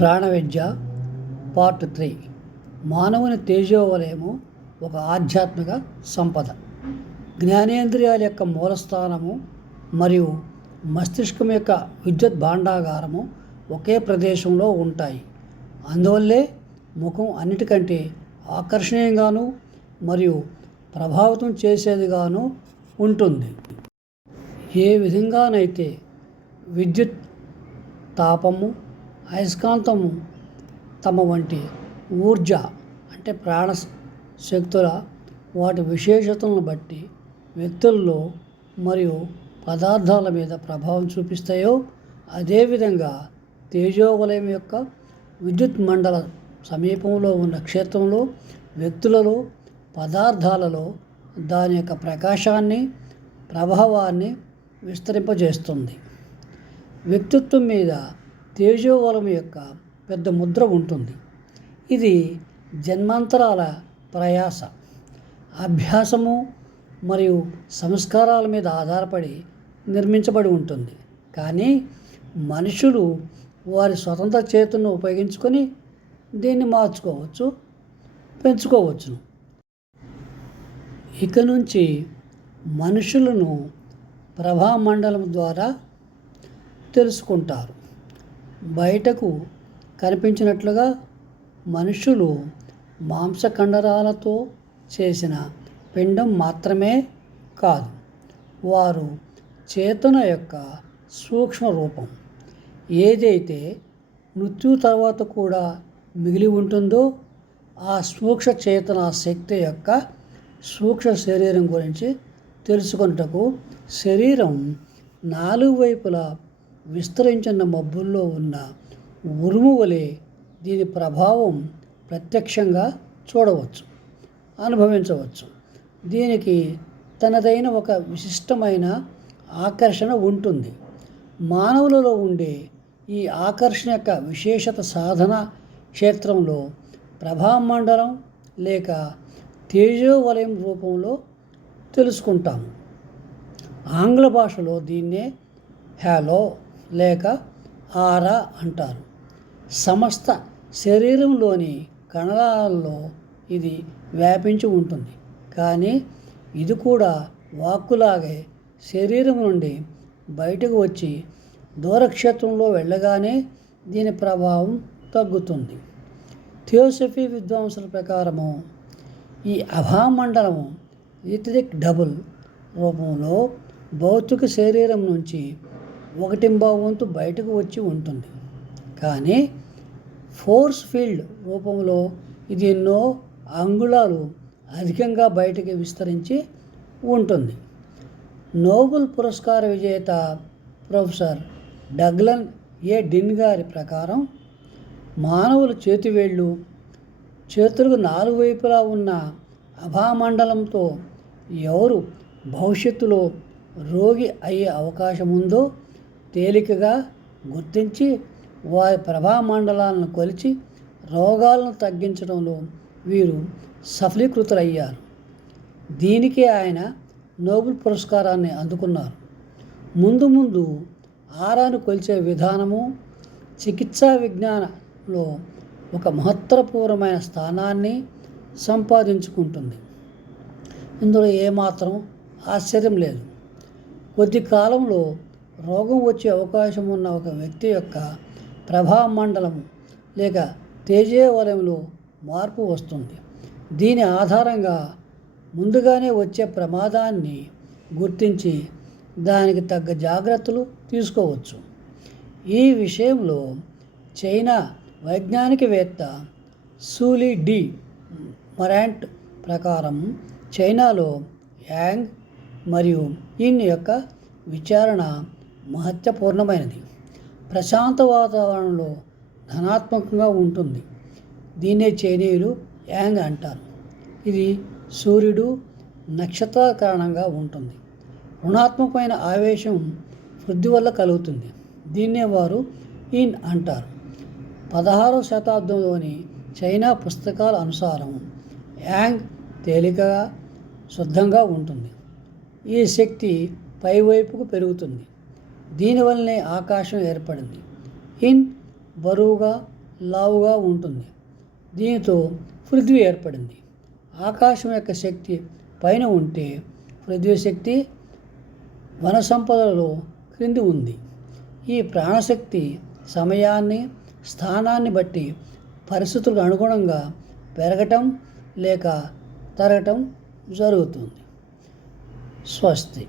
ప్రాణవిద్య part three. మానవుని తేజోవలయము ఒక ఆధ్యాత్మిక సంపద. జ్ఞానేంద్రియాల యొక్క మూలస్థానము మరియు మస్తిష్కం యొక్క విద్యుత్ భాండాగారము ఒకే ప్రదేశంలో ఉంటాయి. అందువల్లే ముఖం అన్నిటికంటే ఆకర్షణీయంగాను మరియు ప్రభావితం చేసేదిగాను ఉంటుంది. ఏ విధంగానైతే విద్యుత్ తాపము అయస్కాంతము తమ వంటి ఊర్జ అంటే ప్రాణ శక్తుల వాటి విశేషతలను బట్టి వ్యక్తుల్లో మరియు పదార్థాల మీద ప్రభావం చూపిస్తాయో అదేవిధంగా తేజోవలయం యొక్క విద్యుత్ మండల సమీపంలో ఉన్న క్షేత్రంలో వ్యక్తులలో పదార్థాలలో దాని యొక్క ప్రకాశాన్ని ప్రభావాన్ని విస్తరింపజేస్తుంది. వ్యక్తిత్వం మీద తేజోవలం యొక్క పెద్ద ముద్ర ఉంటుంది. ఇది జన్మాంతరాల ప్రయాస అభ్యాసము మరియు సంస్కారాల మీద ఆధారపడి నిర్మించబడి ఉంటుంది. కానీ మనుషులు వారి స్వతంత్ర చేతులను ఉపయోగించుకొని దీన్ని మార్చుకోవచ్చు పెంచుకోవచ్చును. ఇక నుంచి మనుషులను ప్రభామండలం ద్వారా తెలుసుకుంటారు. బయటకు కనిపించినట్లుగా మనుషులు మాంసకండరాలతో చేసిన పిండం మాత్రమే కాదు. వారు చేతన యొక్క సూక్ష్మ రూపం. ఏదైతే మృత్యు తర్వాత కూడా మిగిలి ఉంటుందో ఆ సూక్ష్మ చేతన శక్తి యొక్క సూక్ష్మ శరీరం గురించి తెలుసుకొనుటకు శరీరం నాలుగు వైపులా విస్తరించిన మబ్బుల్లో ఉన్న ఉరుము వలె దీని ప్రభావం ప్రత్యక్షంగా చూడవచ్చు అనుభవించవచ్చు. దీనికి తనదైన ఒక విశిష్టమైన ఆకర్షణ ఉంటుంది. మానవులలో ఉండే ఈ ఆకర్షణ యొక్క విశేషత సాధన క్షేత్రంలో ప్రభామండలం లేక తేజోవలయం రూపంలో తెలుసుకుంటాము. ఆంగ్ల భాషలో దీన్నే హ్యాలో లేక ఆరా అంటారు. సమస్త శరీరంలోని కణాలలో ఇది వ్యాపించి ఉంటుంది. కానీ ఇది కూడా వాక్కులాగే శరీరం నుండి బయటకు వచ్చి దూరక్షేత్రంలో వెళ్ళగానే దీని ప్రభావం తగ్గుతుంది. థియోసఫీ విద్వాంసుల ప్రకారము ఈ అభామండలము ఇథరిక్ డబుల్ రూపంలో భౌతిక శరీరం నుంచి ఒకటింబా వంతు బయటకు వచ్చి ఉంటుంది. కానీ ఫోర్స్ ఫీల్డ్ రూపంలో ఇది ఎన్నో అంగుళాలు అధికంగా బయటకి విస్తరించి ఉంటుంది. నోబెల్ పురస్కార విజేత ప్రొఫెసర్ డగ్లన్ ఏ డిన్ గారి ప్రకారం మానవుల చేతివేళ్ళు చేతులకు నాలుగు వైపులా ఉన్న అభామండలంతో ఎవరు భవిష్యత్తులో రోగి అయ్యే అవకాశం ఉందో తేలికగా గుర్తించి వారి ప్రభామండలాలను కొలిచి రోగాలను తగ్గించడంలో వీరు సఫలీకృతులయ్యారు. దీనికే ఆయన నోబెల్ పురస్కారాన్ని అందుకున్నారు. ముందు ముందు ఆరాను కొలిచే విధానము చికిత్సా విజ్ఞానంలో ఒక మహత్తరపూర్వమైన స్థానాన్ని సంపాదించుకుంటుంది. ఇందులో ఏమాత్రం ఆశ్చర్యం లేదు. కొద్ది కాలంలో రోగం వచ్చే అవకాశం ఉన్న ఒక వ్యక్తి యొక్క ప్రభామండలం లేక తేజవలయంలో మార్పు వస్తుంది. దీని ఆధారంగా ముందుగానే వచ్చే ప్రమాదాన్ని గుర్తించి దానికి తగ్గ జాగ్రత్తలు తీసుకోవచ్చు. ఈ విషయంలో చైనా వైజ్ఞానికవేత్త సూలి డి మరాంట్ ప్రకారం చైనాలో యాంగ్ మరియు ఇన్ యొక్క విచారణ మహత్వపూర్ణమైనది. ప్రశాంత వాతావరణంలో ధనాత్మకంగా ఉంటుంది. దీన్నే చైనీయులు యాంగ్ అంటారు. ఇది సూర్యుడు నక్షత్ర కారణంగా ఉంటుంది. రుణాత్మకమైన ఆవేశం వృద్ధి వల్ల కలుగుతుంది. దీన్నే వారు ఇన్ అంటారు. పదహారవ శతాబ్దంలోని చైనా పుస్తకాల అనుసారం యాంగ్ తేలికగా శుద్ధంగా ఉంటుంది. ఈ శక్తి పైవైపుకు పెరుగుతుంది. దీనివల్లనే ఆకాశం ఏర్పడింది. ఇన్ బరువుగా లావుగా ఉంటుంది. దీనితో పృథ్వీ ఏర్పడింది. ఆకాశం యొక్క శక్తి పైన ఉంటే పృథ్వీ శక్తి వన సంపదలో క్రింది ఉంది. ఈ ప్రాణశక్తి సమయాన్ని స్థానాన్ని బట్టి పరిస్థితులకు అనుగుణంగా పెరగటం లేక తరగటం జరుగుతుంది. స్వస్తి.